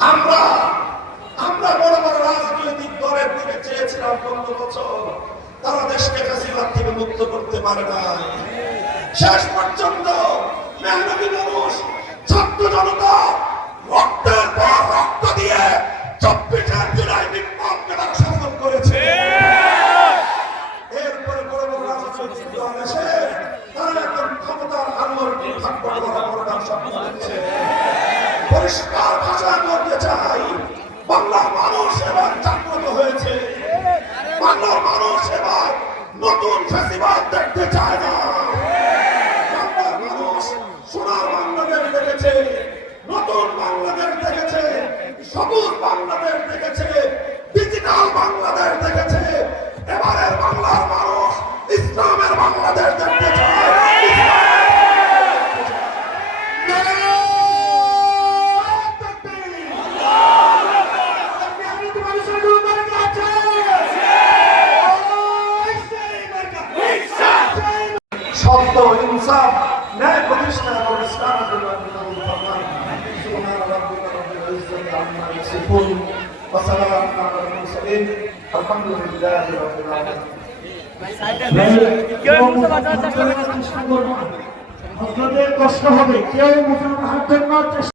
আমরা আমরা বড় বড় রাজনৈতিক দলের দিকে চেয়েছিলাম 15 বছর, তারা দেশকে ফ্যাসিবাদ থেকে মুক্ত করতে পারে নাই। শেষ পর্যন্ত মেহনতি মানুষ, ছাত্র জনতা রক্তের পর রক্ত দিয়ে 24 জুলাই বিপ্লবকে তারা সফল করেছে। এরপরে বড় বড় রাজনৈতিক দল এসে তারা এখন ক্ষমতার আলোর ভাগ বড় করার স্বপ্ন দেখছে। পরিষ্কার ভাষায় বলতে চাই, বাংলার মানুষ এবার জাগ্রত হয়েছে। বাংলার মানুষ এবার নতুন ফ্যাসিবাদ দেখতে চায় না। বাংলার মানুষ সোনার বাংলাদেশ দেখেছে, নতুন বাংলাদেশ দেখেছে, সবুজ বাংলাদেশ দেখেছে, ডিজিটাল বাংলাদেশ দেখেছে। এবারের বাংলার মানুষ ইসলামের বাংলাদেশ দেখতে চায়। সত্য, ইনসাফ, ন্যায় প্রতিষ্ঠা এবং ইসলামের জন্য ফরমান। সুবহান রাব্বিকা রাব্বিল ইজ্জাতি আম্মা ইয়াসিফুন ওয়া সালামুন আলাল মুরসালিন আলহামদুলিল্লাহি রাব্বিল আলামিন। কেউ কষ্ট হবে, কেউ মুসলমান হাত ধরার চেষ্টা